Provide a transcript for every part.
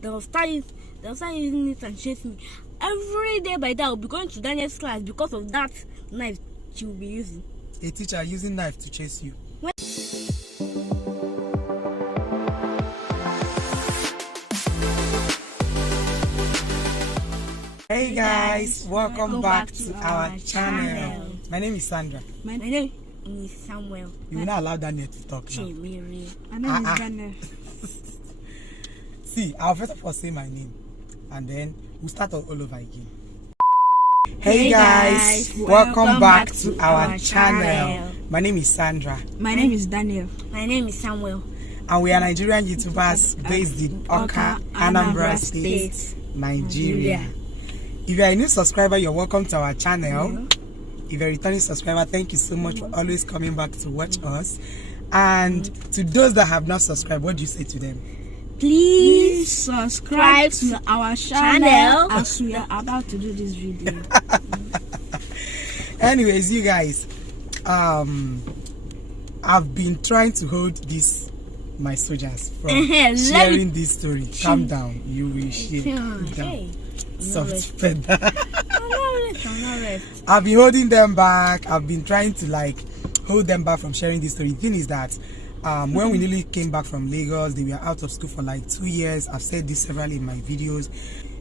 they'll start using it and chase me. Every day by that, I'll be going to Daniel's class because of that knife she will be using. A teacher using knife to chase you. Hey guys, welcome back to our channel. My name is Sandra. My name is Samuel. You will not allow Daniel to talk now. My name is Daniel. See, I'll first of all say my name and then we'll start all over again. Hey guys, welcome back to our channel. My name is Sandra. My name is Daniel. My name is Samuel. And we are Nigerian YouTubers based in Oka, Anambra State, Nigeria. If you are a new subscriber, you're welcome to our channel. If you're a returning subscriber, thank you so much for always coming back to watch us. And to those that have not subscribed, what do you say to them? Please subscribe to our channel as we are about to do this video. Anyways, you guys, I've been trying to hold this, my soldiers, from sharing this story. Calm down, you will share. Down. Soft feather. I've been holding them back. I've been trying to hold them back from sharing this story. The thing is that when we nearly came back from Lagos, they were out of school for 2 years. I've said this several in my videos.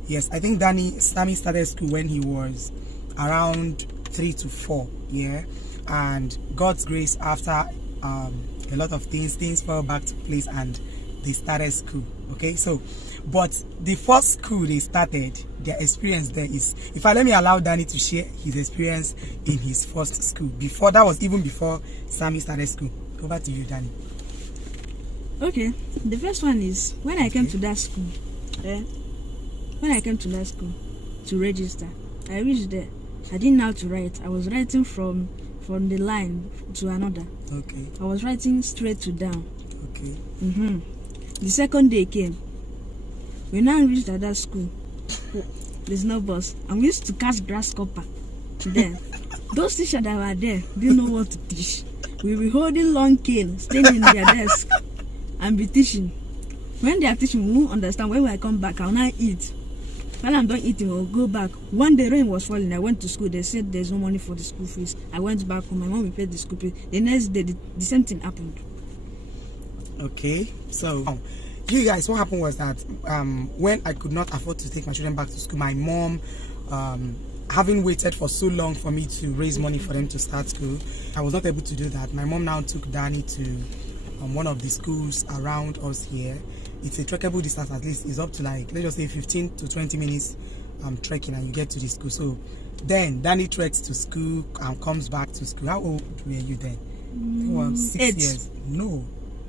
Yes, I think Sammy started school when he was around 3 to 4, yeah. And God's grace, after a lot of things fell back to place and they started school. Okay, so but the first school they started, their experience there is, let me allow Danny to share his experience in his first school. Before that was even before Sammy started school. Over to you, Danny. Okay, the first one is when I came to that school. When I came to that school to register, I reached there. I didn't know how to write. I was writing from the line to another. Okay. I was writing straight to down. Okay. The second day came. We now reached at that school. There's no bus. And we used to catch grasshopper. Then, those teachers that were there didn't know what to teach. We were holding long cane, standing in their desk, and be teaching. When they are teaching, we won't understand. When I come back, I'll not eat. When I'm done eating, I'll go back. One day, rain was falling. I went to school. They said there's no money for the school fees. I went back home. My mom paid the school fees. The next day, the same thing happened. Okay, so you guys, what happened was that when I could not afford to take my children back to school, my mom, having waited for so long for me to raise money for them to start school, I was not able to do that. My mom now took Danny to one of the schools around us here. It's a trekkable distance, at least it's up to let's just say 15 to 20 minutes trekking, and you get to the school. So then Danny treks to school and comes back to school. How old were you then? I think it was 6 years. No.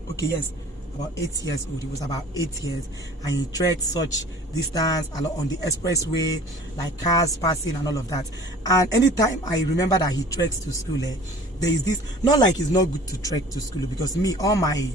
Okay, yes, about 8 years old. He was about 8 years, and he trekked such distance on the expressway, like cars passing and all of that. And anytime I remember that he treks to school, there is this, not like it's not good to trek to school, because me, all my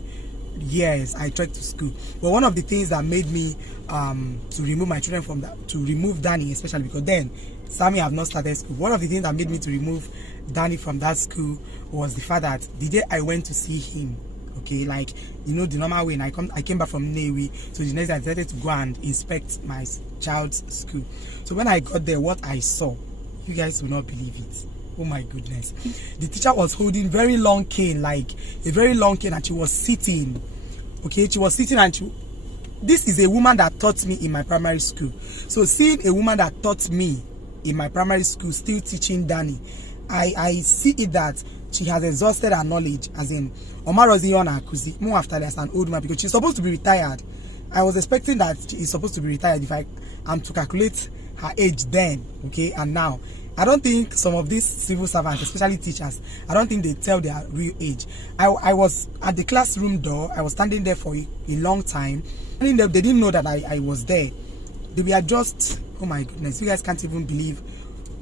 years I trekked to school. But one of the things that made me to remove my children from that, to remove Danny especially, because then Sammy have not started school. One of the things that made me to remove Danny from that school was the fact that the day I went to see him, okay, the normal way, and I came back from Navy, so the next day I decided to go and inspect my child's school. So when I got there, what I saw, you guys will not believe it. Oh my goodness. The teacher was holding very long cane, like a very long cane, and she was sitting. Okay, she was sitting, and this is a woman that taught me in my primary school. So seeing a woman that taught me in my primary school still teaching Danny, I see it that she has exhausted her knowledge, as in Omarozion Akuzi, more after as an old man, because she's supposed to be retired. I was expecting that she is supposed to be retired if I am to calculate her age then, okay, and now. I don't think some of these civil servants, especially teachers, I don't think they tell their real age. I was at the classroom door. I was standing there for a long time. They didn't know that I was there. They were just, oh my goodness, you guys can't even believe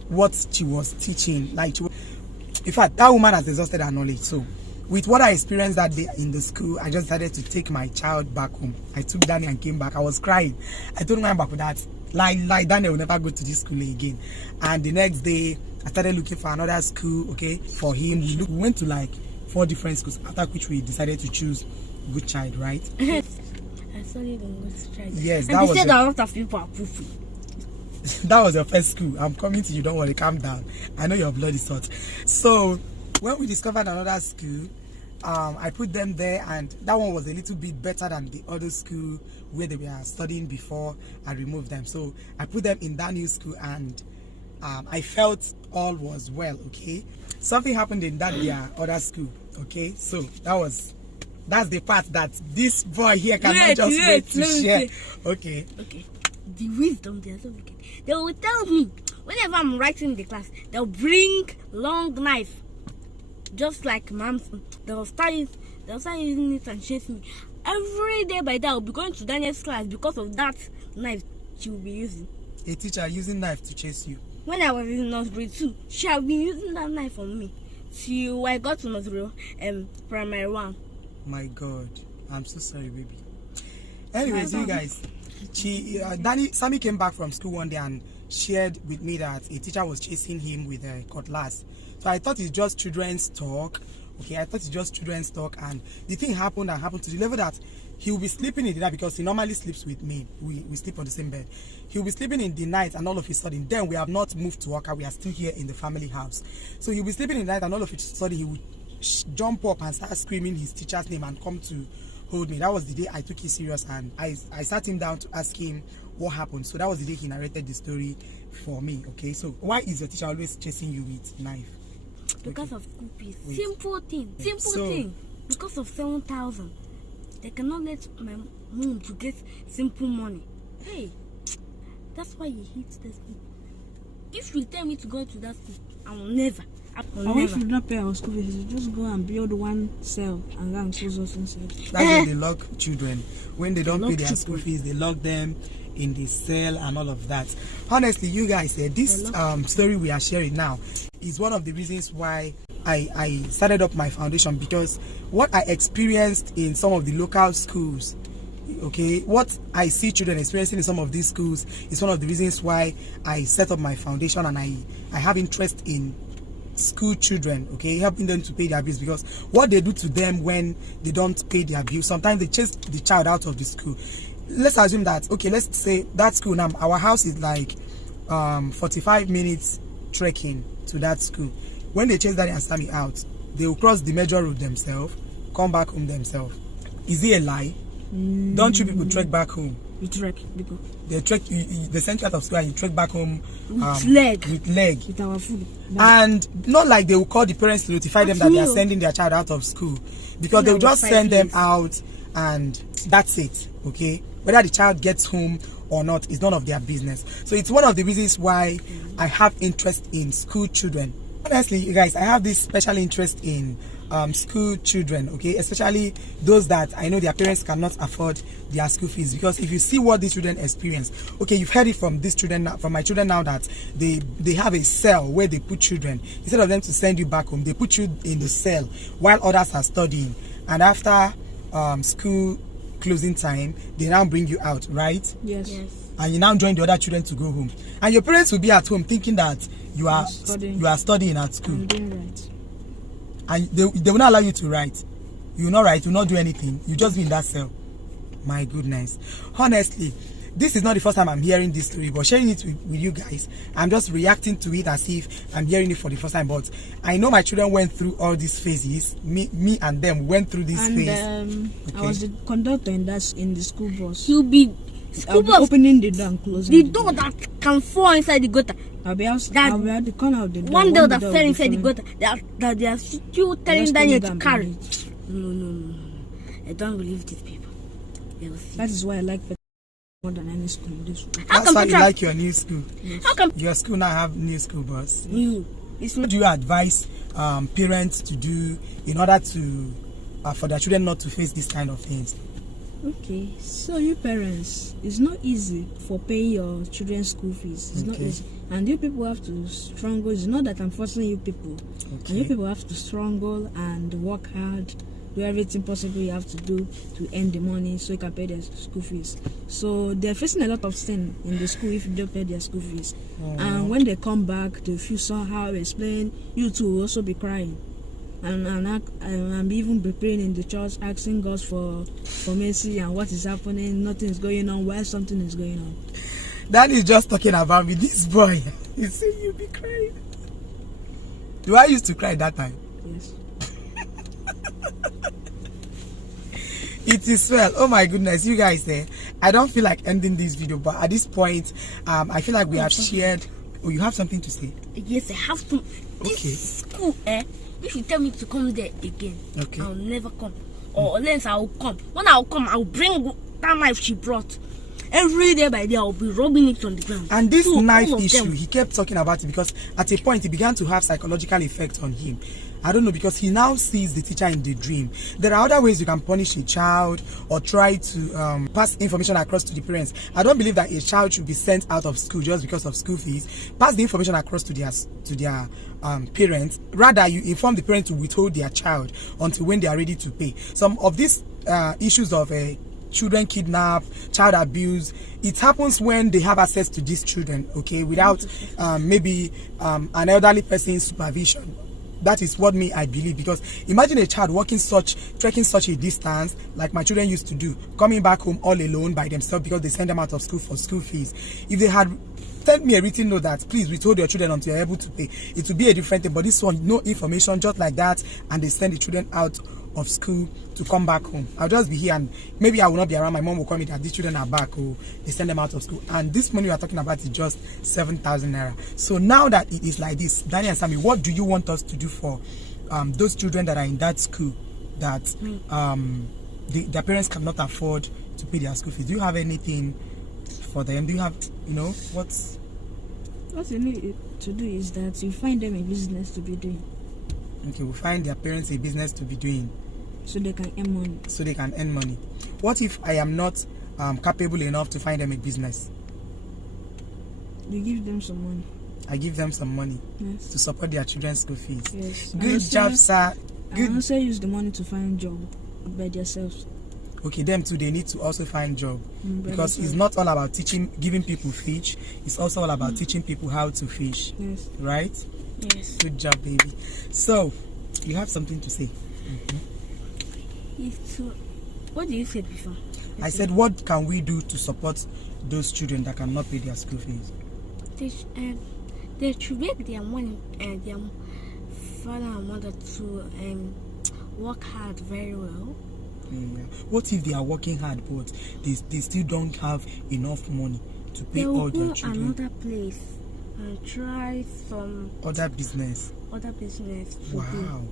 what she was teaching. In fact, that woman has exhausted her knowledge. So with what I experienced that day in the school, I just decided to take my child back home. I took Danny and came back. I was crying. I told my back with that. Daniel will never go to this school again. And the next day, I started looking for another school, okay, for him. We went to 4 different schools, after which we decided to choose Good Child, right? I studied in English Church. Yes, and that they was said your, a lot of people are poofy. that was your first school. I'm coming to you. Don't worry, calm down. I know your blood is hot. So when we discovered another school, I put them there, and that one was a little bit better than the other school where they were studying before I removed them. So I put them in that new school, and I felt all was well. Okay, something happened in that their other school. Okay, so that's the part that this boy here cannot just wait to share. Okay. The wisdom, they are so wicked. They will tell me whenever I'm writing in the class, they'll bring long knife, just like mom's. They'll start using it and chase me every day. By that, I'll be going to Daniel's class because of that knife she will be using. A teacher using knife to chase you. When I was in nursery 2, she had been using that knife on me till I got to nursery primary 1. My God, I'm so sorry, baby. Anyways, you guys, Sammy came back from school one day and shared with me that a teacher was chasing him with a cutlass. So I thought it's just children's talk. Okay, I thought it's just children's talk, and the thing happened to the level that he will be sleeping in the night, because he normally sleeps with me. We sleep on the same bed. He will be sleeping in the night, and all of a sudden, then we have not moved to Oka. We are still here in the family house. So he'll be sleeping in the night, and all of a sudden he would jump up and start screaming his teacher's name and come to hold me. That was the day I took it serious, and I sat him down to ask him what happened. So that was the day he narrated the story for me. Okay, so why is your teacher always chasing you with knife? Because of school fees. Simple thing. Because of 7,000, they cannot let my mom to get simple money. Hey, that's why he hates the school. If you tell me to go to that school, I will never. If you do not pay our school fees, you just go and build one cell and go and close us inside. That's when they lock children. When they don't pay their school fees, they lock them in the cell and all of that. Honestly, you guys, this story we are sharing now is one of the reasons why I started up my foundation, because what I experienced in some of the local schools, okay, what I see children experiencing in some of these schools is one of the reasons why I set up my foundation, and I have interest in school children, okay, helping them to pay their bills, because what they do to them when they don't pay their bills, sometimes they chase the child out of the school. Let's assume that, okay, let's say that school now, our house is like 45 minutes trekking to that school. When they chase Daddy and Sammy out, they will cross the major road themselves, come back home themselves. Is it a lie? Don't you people trek back home? You trek, because they trek. They send you out of school and you trek back home with leg. With our food. And not like they will call the parents to notify them that they are sending their child out of school, because they will just send them out and that's it. Okay, whether the child gets home or not is none of their business. So it's one of the reasons why I have interest in school children. Honestly, you guys, I have this special interest in school children, okay, especially those that I know their parents cannot afford their school fees. Because if you see what these children experience, okay, you've heard it from these children, from my children now, that they have a cell where they put children. Instead of them to send you back home, they put you in the cell while others are studying, and after school closing time, they now bring you out, right? Yes. And you now join the other children to go home, and your parents will be at home thinking that you are studying at school. I'm doing right. And they will not allow you to write. You will not write, you will not do anything. You just be in that cell. My goodness. Honestly, this is not the first time I'm hearing this story, but sharing it with you guys, I'm just reacting to it as if I'm hearing it for the first time. But I know my children went through all these phases. Me and them went through this phase. Okay. I was the conductor in the school bus. You'll be opening the door and closing the door that can fall inside the gutter. I'll be at the corner of the door. One door that fell inside the gutter, that they are still telling Daniel to carry. No. I don't believe these people. That is why I like more than any school in this world. That's why you like your new school. Yes. How come your school now have new school bus? New. What do you advise parents to do in order to for their children not to face these kind of things? Okay, so you parents, it's not easy for paying your children's school fees. It's not easy, and you people have to struggle. It's not that I'm forcing you people, and you people have to struggle and work hard, do everything possible you have to do to earn the money so you can pay their school fees. So they're facing a lot of sin in the school if you don't pay their school fees. And when they come back, they feel somehow explain, you two will also be crying. and I'm even preparing in the church, asking God for mercy and what is happening. Nothing is going on. Why something is going on? That is just talking about me. This boy, you see, you be crying. Do I used to cry that time? Yes. It is well. Oh my goodness, you guys there. I don't feel like ending this video, but at this point, I feel like we have shared. Oh, you have something to say? Yes, I have to. This school, if you tell me to come there again, okay, I'll never come. Or unless I'll come. When I'll come, I'll bring that knife she brought. Every day by day, I'll be rubbing it on the ground. And this knife issue, he kept talking about it because at a point, it began to have psychological effect on him. I don't know, because he now sees the teacher in the dream. There are other ways you can punish a child or try to pass information across to the parents. I don't believe that a child should be sent out of school just because of school fees. Pass the information across to their parents. Rather, you inform the parents to withhold their child until when they are ready to pay. Some of these issues of children kidnap, child abuse, it happens when they have access to these children, okay, without maybe an elderly person's supervision. That is what I believe, because imagine a child trekking such a distance like my children used to do, coming back home all alone by themselves because they send them out of school for school fees. If they had sent me a written note that please withhold your children until you're able to pay, it would be a different thing. But this one, no information, just like that, and they send the children out of school to come back home. I'll just be here and maybe I will not be around. My mom will call me that these children are back, or they send them out of school. And this money we are talking about is just 7,000 naira. So now that it is like this, Danny and Sammy, what do you want us to do for those children that are in that school that their parents cannot afford to pay their school fees? Do you have anything for them? Do you have, what you need to do is that you find them a business to be doing. Okay, we'll find their parents a business to be doing. So they can earn money. So they can earn money. What if I am not capable enough to find them a business? You give them some money. I give them some money, yes, to support their children's school fees. Yes. Good job, sir. Good. And also use the money to find job by themselves. Okay, them too, they need to also find job. Because it's not all about giving people fish. It's also all about teaching people how to fish. Yes. Right? Yes. Good job, baby. So, you have something to say? What did you say before? I said, what can we do to support those children that cannot pay their school fees? They should make their money and their father and mother to work hard very well. Yeah. What if they are working hard but they still don't have enough money to pay all their children? Another place and try some other business. Wow.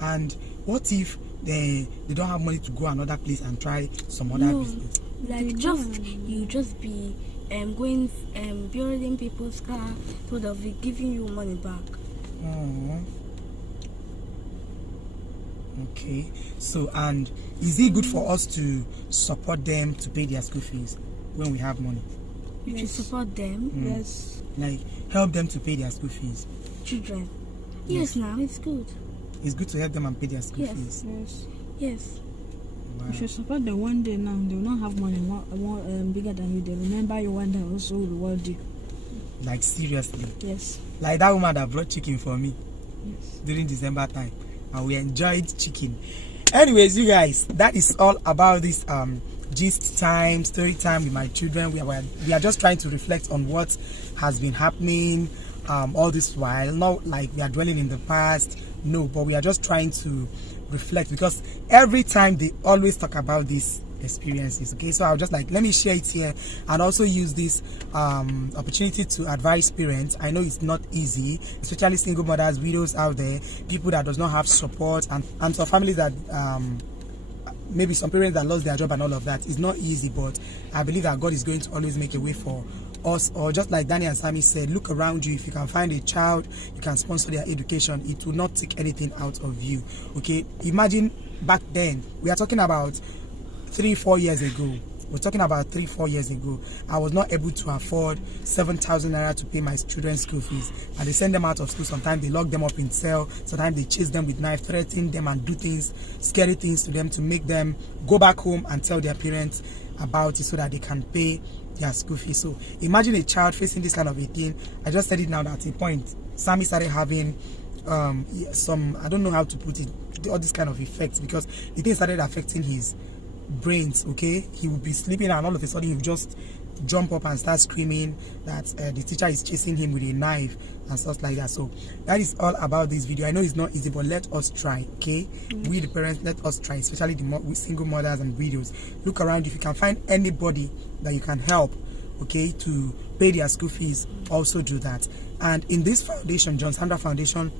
And what if they don't have money to go another place and try some other business? Like you just be going building people's car, so they'll be giving you money back. Okay. So, and is it good for us to support them to pay their school fees when we have money? You should support them. Yes. Like help them to pay their school fees. Children. Yes, now it's good. It's good to help them and pay their school fees. Yes. Wow. You should support them one day now. They will not have money more bigger than you. They remember you one day, also reward you. Like seriously? Yes. Like that woman that brought chicken for me during December time, and we enjoyed chicken. Anyways, you guys, that is all about this gist time, story time with my children. We are just trying to reflect on what has been happening all this while. Not like we are dwelling in the past, no, but we are just trying to reflect, because every time they always talk about these experiences. Okay, so I'll just let me share it here and also use this opportunity to advise parents. I know it's not easy, especially single mothers, widows out there, people that does not have support, and some families that maybe some parents that lost their job and all of that. It's not easy, but I believe that God is going to always make a way for us. Or just like Danny and Sammy said, look around you. If you can find a child, you can sponsor their education. It will not take anything out of you. Okay, imagine back then, we are talking about 3-4 years ago. We're talking about 3-4 years ago. I was not able to afford 7,000 naira to pay my children's school fees, and they send them out of school. Sometimes they lock them up in cell. Sometimes they chase them with knife, threaten them, and do things, scary things to them to make them go back home and tell their parents about it so that they can pay their school fees. So imagine a child facing this kind of a thing. I just said it now that at a point, Sammy started having some, I don't know how to put it, all these kind of effects, because the thing started affecting his brains. Okay, he would be sleeping and all of a sudden he would just jump up and start screaming that the teacher is chasing him with a knife and stuff like that. So that is all about this video. I know it's not easy, but let us try. Okay, we the parents, let us try, especially the single mothers and widows. Look around. If you can find anybody that you can help, okay, to pay their school fees, also do that. And in this foundation, John Sandra Foundation,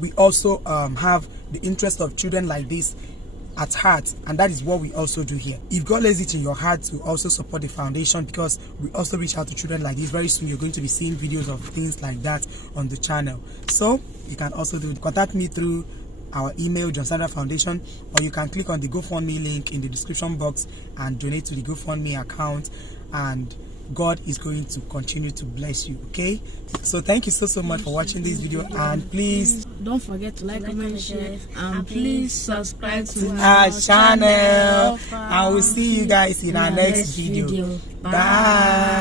we also have the interest of children like this at heart, and that is what we also do here. If God lays it in your heart to also support the foundation, because we also reach out to children like this, very soon you're going to be seeing videos of things like that on the channel. So you can also contact me through our email, John Sandra Foundation, or you can click on the GoFundMe link in the description box and donate to the GoFundMe account, and God is going to continue to bless you. Okay, so thank you so much for watching this video, and please don't forget to like, comment, share, and please subscribe to our channel, and we'll see you guys in our next video. Bye.